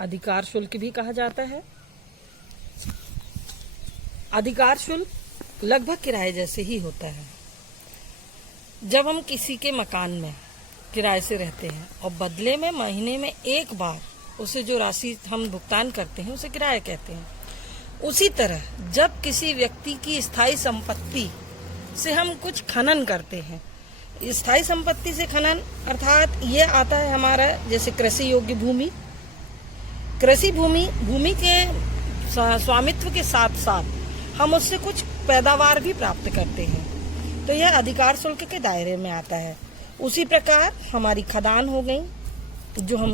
अधिकार शुल्क भी कहा जाता है। अधिकार शुल्क लगभग किराए जैसे ही होता है। जब हम किसी के मकान में किराए से रहते हैं और बदले में महीने में एक बार उसे जो राशि हम भुगतान करते हैं उसे किराया कहते हैं। उसी तरह जब किसी व्यक्ति की स्थायी संपत्ति से हम कुछ खनन करते हैं, स्थायी संपत्ति से खनन अर्थात ये आता है हमारा जैसे कृषि योग्य भूमि, कृषि भूमि के स्वामित्व के साथ साथ हम उससे कुछ पैदावार भी प्राप्त करते हैं, तो यह अधिकार शुल्क के दायरे में आता है। उसी प्रकार हमारी खदान हो गई, जो हम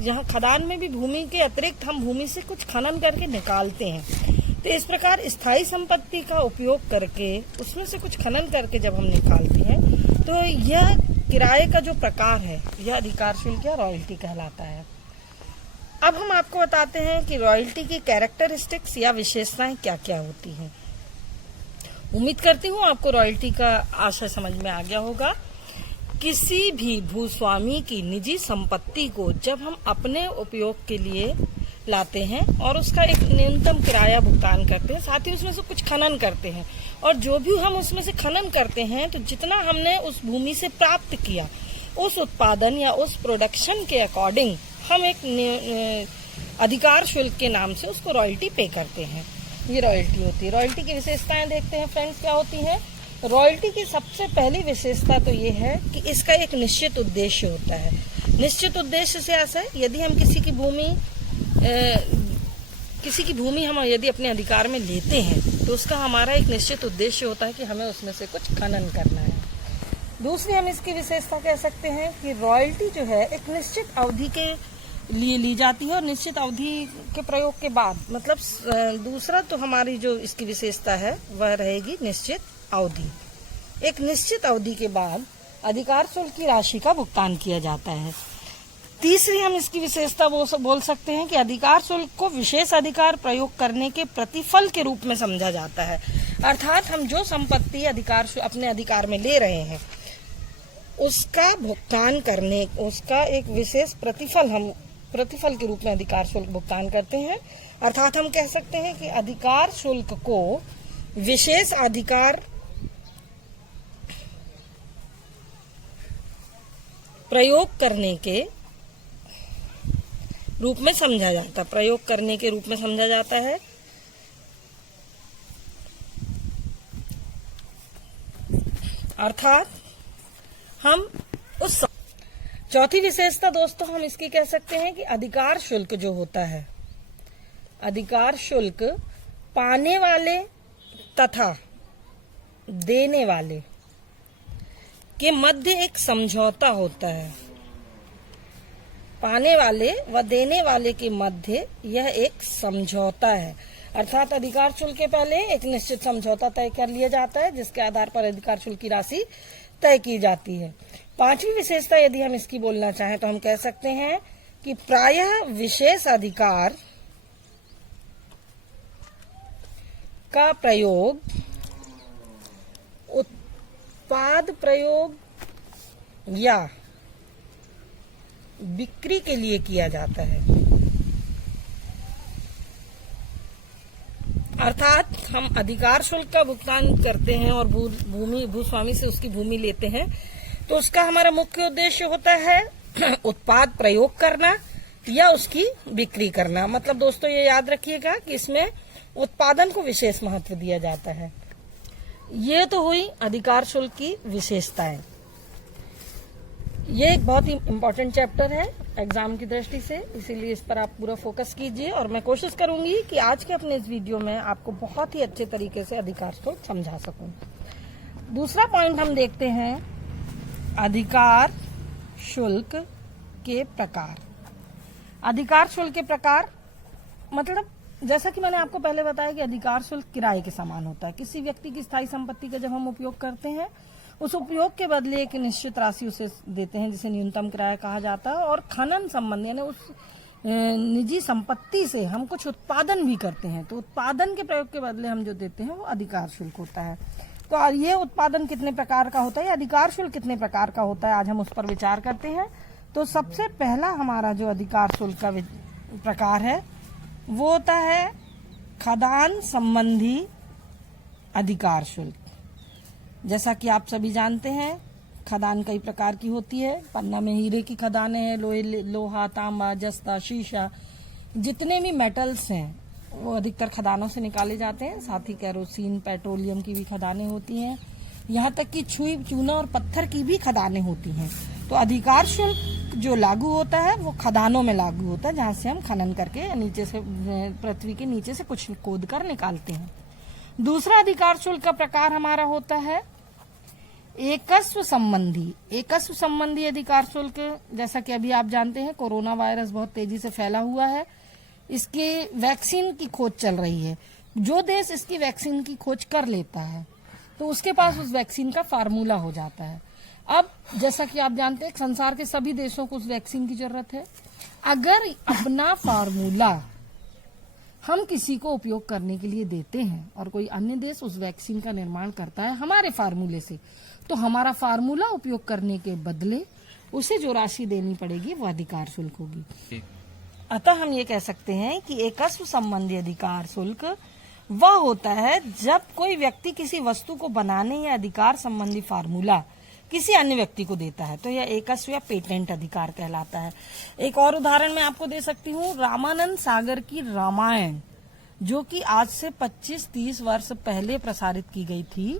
यहाँ खदान में भी भूमि के अतिरिक्त हम भूमि से कुछ खनन करके निकालते हैं। तो इस प्रकार स्थायी संपत्ति का उपयोग करके उसमें से कुछ खनन करके जब हम निकालते हैं तो यह किराए का जो प्रकार है यह अधिकार शुल्क या रॉयल्टी कहलाता है। अब हम आपको बताते हैं कि रॉयल्टी की कैरेक्टरिस्टिक्स या विशेषताएं क्या क्या होती हैं। उम्मीद करती हूँ आपको रॉयल्टी का आशय समझ में आ गया होगा। किसी भी भूस्वामी की निजी संपत्ति को जब हम अपने उपयोग के लिए लाते हैं और उसका एक न्यूनतम किराया भुगतान करते हैं, साथ ही उसमें से कुछ खनन करते हैं, और जो भी हम उसमें से खनन करते हैं तो जितना हमने उस भूमि से प्राप्त किया उस उत्पादन या उस प्रोडक्शन के अकॉर्डिंग हम एक अधिकार शुल्क के नाम से उसको रॉयल्टी पे करते हैं। ये रॉयल्टी होती है। रॉयल्टी की विशेषताएं देखते हैं फ्रेंड्स क्या होती हैं। रॉयल्टी की सबसे पहली विशेषता तो ये है कि इसका एक निश्चित उद्देश्य होता है। निश्चित उद्देश्य से ऐसा है, यदि हम किसी की भूमि हम यदि अपने अधिकार में लेते हैं तो उसका हमारा एक निश्चित उद्देश्य होता है कि हमें उसमें से कुछ खनन करना है। दूसरी हम इसकी विशेषता कह सकते हैं कि रॉयल्टी जो है एक निश्चित अवधि के लिए ली जाती है और निश्चित अवधि के प्रयोग के बाद, मतलब दूसरा तो हमारी जो इसकी विशेषता है वह रहेगी निश्चित अवधि। एक निश्चित अवधि के बाद अधिकार शुल्क की राशि का भुगतान किया जाता है। तीसरी हम इसकी विशेषता वो बोल सकते हैं कि अधिकार शुल्क को विशेष अधिकार प्रयोग करने के प्रतिफल के रूप में समझा जाता है। अर्थात हम जो संपत्ति अपने अधिकार में ले रहे हैं उसका भुगतान करने, उसका एक विशेष प्रतिफल के रूप में अधिकार शुल्क भुगतान करते हैं। अर्थात हम कह सकते हैं कि अधिकार शुल्क को विशेष अधिकार प्रयोग करने के रूप में समझा जाता है, प्रयोग करने के रूप में समझा जाता है। अर्थात हम उस चौथी विशेषता दोस्तों हम इसकी कह सकते हैं कि अधिकार शुल्क जो होता है, अधिकार शुल्क पाने वाले तथा देने वाले के मध्य एक समझौता होता है। पाने वाले व देने वाले के मध्य यह एक समझौता है। अर्थात अधिकार शुल्क के पहले एक निश्चित समझौता तय कर लिया जाता है जिसके आधार पर अधिकार शुल्क की राशि तय की जाती है। पांचवी विशेषता यदि हम इसकी बोलना चाहें तो हम कह सकते हैं कि प्रायः विशेष अधिकार का प्रयोग उत्पाद प्रयोग या बिक्री के लिए किया जाता है। अर्थात हम अधिकार शुल्क का भुगतान करते हैं और भूस्वामी से उसकी भूमि लेते हैं तो उसका हमारा मुख्य उद्देश्य होता है उत्पाद प्रयोग करना या उसकी बिक्री करना। मतलब दोस्तों ये याद रखिएगा कि इसमें उत्पादन को विशेष महत्व दिया जाता है। ये तो हुई अधिकार शुल्क की विशेषताएं। ये एक बहुत ही इम्पोर्टेंट चैप्टर है एग्जाम की दृष्टि से, इसीलिए इस पर आप पूरा फोकस कीजिए और मैं कोशिश करूंगी कि आज के अपने इस वीडियो में आपको बहुत ही अच्छे तरीके से अधिकार शुल्क समझा सकूं। दूसरा पॉइंट हम देखते हैं अधिकार शुल्क के प्रकार। अधिकार शुल्क के प्रकार मतलब जैसा कि मैंने आपको पहले बताया कि अधिकार शुल्क किराए के समान होता है। किसी व्यक्ति की स्थायी संपत्ति का जब हम उपयोग करते हैं उस उपयोग के बदले एक निश्चित राशि उसे देते हैं जिसे न्यूनतम किराया कहा जाता है। और खनन संबंधी यानी उस निजी संपत्ति से हम कुछ उत्पादन भी करते हैं तो उत्पादन के प्रयोग के बदले हम जो देते हैं वो अधिकार शुल्क होता है। तो ये उत्पादन कितने प्रकार का होता है, अधिकार शुल्क कितने प्रकार का होता है, आज हम उस पर विचार करते हैं। तो सबसे पहला हमारा जो अधिकार शुल्क का प्रकार है वो होता है खदान संबंधी अधिकार शुल्क। जैसा कि आप सभी जानते हैं, खदान कई प्रकार की होती है। पन्ना में हीरे की खदानें हैं, लोहा, तांबा, जस्ता, शीशा, जितने भी मेटल्स हैं वो अधिकतर खदानों से निकाले जाते हैं। साथ ही केरोसिन, पेट्रोलियम की भी खदानें होती हैं। यहाँ तक कि छुई, चूना और पत्थर की भी खदानें होती हैं। तो अधिकार शुल्क जो लागू होता है वो खदानों में लागू होता है, जहाँ से हम खनन करके नीचे से, पृथ्वी के नीचे से कुछ खोद कर निकालते हैं। दूसरा अधिकार शुल्क का प्रकार हमारा होता है एकस्व संबंधी। एकस्व संबंधी अधिकार शुल्क, जैसा कि अभी आप जानते हैं कोरोना वायरस बहुत तेजी से फैला हुआ है, इसकी वैक्सीन की खोज चल रही है। जो देश इसकी वैक्सीन की खोज कर लेता है तो उसके पास उस वैक्सीन का फार्मूला हो जाता है। अब जैसा कि आप जानते हैं संसार के सभी देशों को उस वैक्सीन की जरूरत है। अगर अपना फार्मूला हम किसी को उपयोग करने के लिए देते हैं और कोई अन्य देश उस वैक्सीन का निर्माण करता है हमारे फार्मूले से, तो हमारा फार्मूला उपयोग करने के बदले उसे जो राशि देनी पड़ेगी वो अधिकार शुल्क होगी। अतः हम ये कह सकते हैं कि एकस्व संबंधी अधिकार शुल्क वह होता है जब कोई व्यक्ति किसी वस्तु को बनाने या अधिकार संबंधी फार्मूला किसी अन्य व्यक्ति को देता है, तो यह एकस्व या पेटेंट अधिकार कहलाता है। एक और उदाहरण मैं आपको दे सकती हूँ। रामानंद सागर की रामायण, जो कि आज से 25-30 वर्ष पहले प्रसारित की गई थी,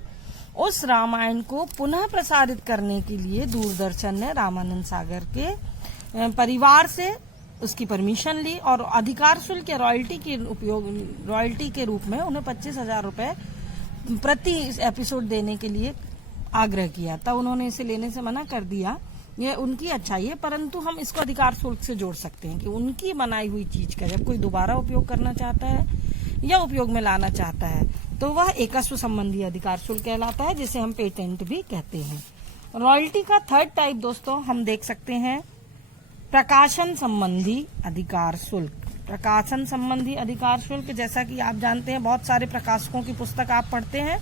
उस रामायण को पुनः प्रसारित करने के लिए दूरदर्शन ने रामानंद सागर के परिवार से उसकी परमिशन ली और अधिकार शुल्क या रॉयल्टी के रूप में उन्हें 25,000 रुपए प्रति एपिसोड देने के लिए आग्रह किया। तब उन्होंने इसे लेने से मना कर दिया। यह उनकी अच्छाई है, परंतु हम इसको अधिकार शुल्क से जोड़ सकते हैं कि उनकी बनाई हुई चीज का जब कोई दोबारा उपयोग करना चाहता है या उपयोग में लाना चाहता है तो वह एकस्व संबंधी अधिकार शुल्क कहलाता है, जिसे हम पेटेंट भी कहते हैं। रॉयल्टी का थर्ड टाइप दोस्तों हम देख सकते हैं प्रकाशन संबंधी अधिकार शुल्क। प्रकाशन संबंधी अधिकार शुल्क, जैसा कि आप जानते हैं बहुत सारे प्रकाशकों की पुस्तक आप पढ़ते हैं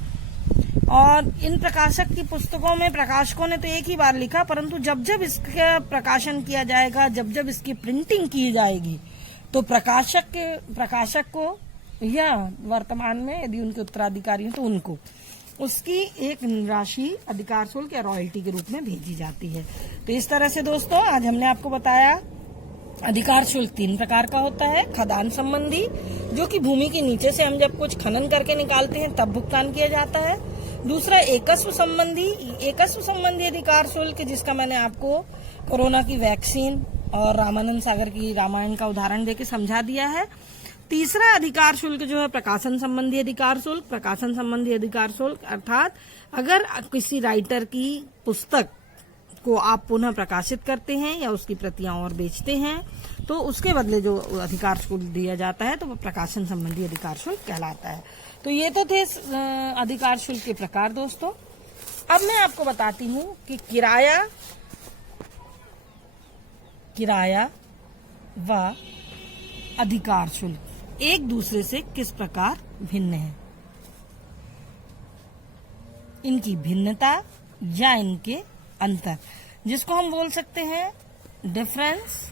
और इन प्रकाशक की पुस्तकों में प्रकाशकों ने तो एक ही बार लिखा, परंतु जब जब इसका प्रकाशन किया जाएगा, जब जब इसकी प्रिंटिंग की जाएगी, तो प्रकाशक को या वर्तमान में यदि उनके उत्तराधिकारी हैं तो उनको उसकी एक राशि अधिकार शुल्क या रॉयल्टी के रूप में भेजी जाती है। तो इस तरह से दोस्तों आज हमने आपको बताया अधिकार शुल्क 3 प्रकार का होता है। खदान संबंधी, जो कि भूमि के नीचे से हम जब कुछ खनन करके निकालते हैं तब भुगतान किया जाता है। दूसरा एकस्व संबंधी अधिकार शुल्क, जिसका मैंने आपको कोरोना की वैक्सीन और रामानंद सागर की रामायण का उदाहरण देके समझा दिया है। तीसरा अधिकार शुल्क जो है प्रकाशन संबंधी अधिकार शुल्क। प्रकाशन संबंधी अधिकार शुल्क अर्थात अगर किसी राइटर की पुस्तक को आप पुनः प्रकाशित करते हैं या उसकी प्रतियां और बेचते हैं तो उसके बदले जो अधिकार शुल्क दिया जाता है तो वो प्रकाशन संबंधी अधिकार शुल्क कहलाता है। तो ये तो थे अधिकार शुल्क के प्रकार दोस्तों। अब मैं आपको बताती हूँ कि किराया व अधिकार शुल्क एक दूसरे से किस प्रकार भिन्न है, इनकी भिन्नता या इनके अंतर, जिसको हम बोल सकते हैं difference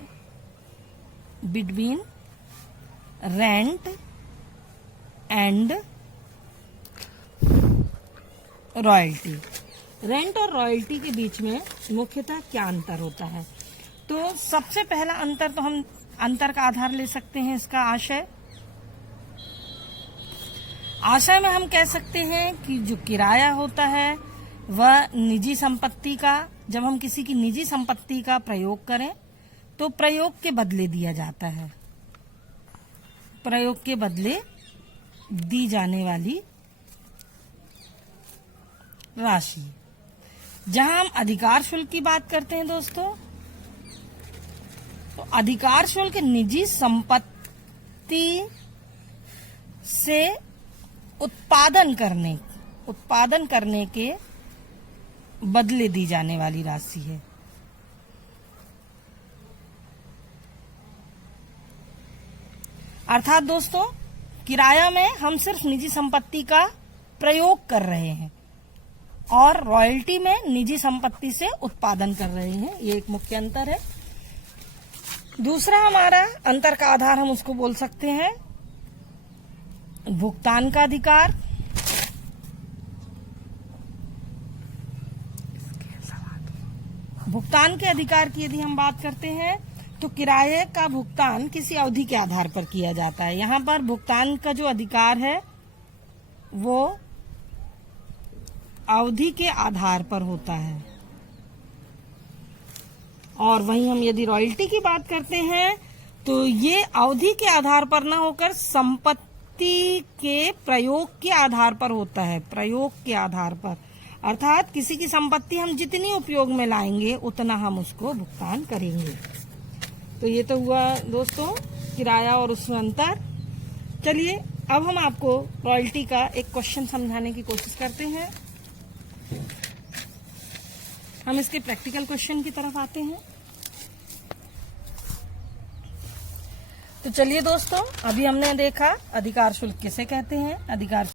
between rent and royalty. Rent और रॉयल्टी के बीच में मुख्यतः क्या अंतर होता है? तो सबसे पहला अंतर तो हम अंतर का आधार ले सकते हैं इसका आशय में हम कह सकते हैं कि जो किराया होता है वह निजी संपत्ति का, जब हम किसी की निजी संपत्ति का प्रयोग करें तो प्रयोग के बदले दिया जाता है, प्रयोग के बदले दी जाने वाली राशि। जहां हम अधिकार शुल्क की बात करते हैं दोस्तों, तो अधिकार शुल्क निजी संपत्ति से उत्पादन करने के बदले दी जाने वाली राशि है। अर्थात दोस्तों किराया में हम सिर्फ निजी संपत्ति का प्रयोग कर रहे हैं और रॉयल्टी में निजी संपत्ति से उत्पादन कर रहे हैं। ये एक मुख्य अंतर है। दूसरा हमारा अंतर का आधार हम उसको बोल सकते हैं भुगतान का अधिकार। भुगतान के अधिकार की यदि हम बात करते हैं तो किराए का भुगतान किसी अवधि के आधार पर किया जाता है। यहाँ पर भुगतान का जो अधिकार है वो अवधि के आधार पर होता है। और वहीं हम यदि रॉयल्टी की बात करते हैं तो ये अवधि के आधार पर ना होकर संपत्ति के प्रयोग के आधार पर होता है। प्रयोग के आधार पर, अर्थात किसी की संपत्ति हम जितनी उपयोग में लाएंगे उतना हम उसको भुगतान करेंगे। तो ये तो हुआ दोस्तों किराया और उसमें अंतर। चलिए अब हम आपको रॉयल्टी का एक क्वेश्चन समझाने की कोशिश करते हैं। हम इसके प्रैक्टिकल क्वेश्चन की तरफ आते हैं। तो चलिए दोस्तों, अभी हमने देखा अधिकार शुल्क किसे कहते हैं। अधिकार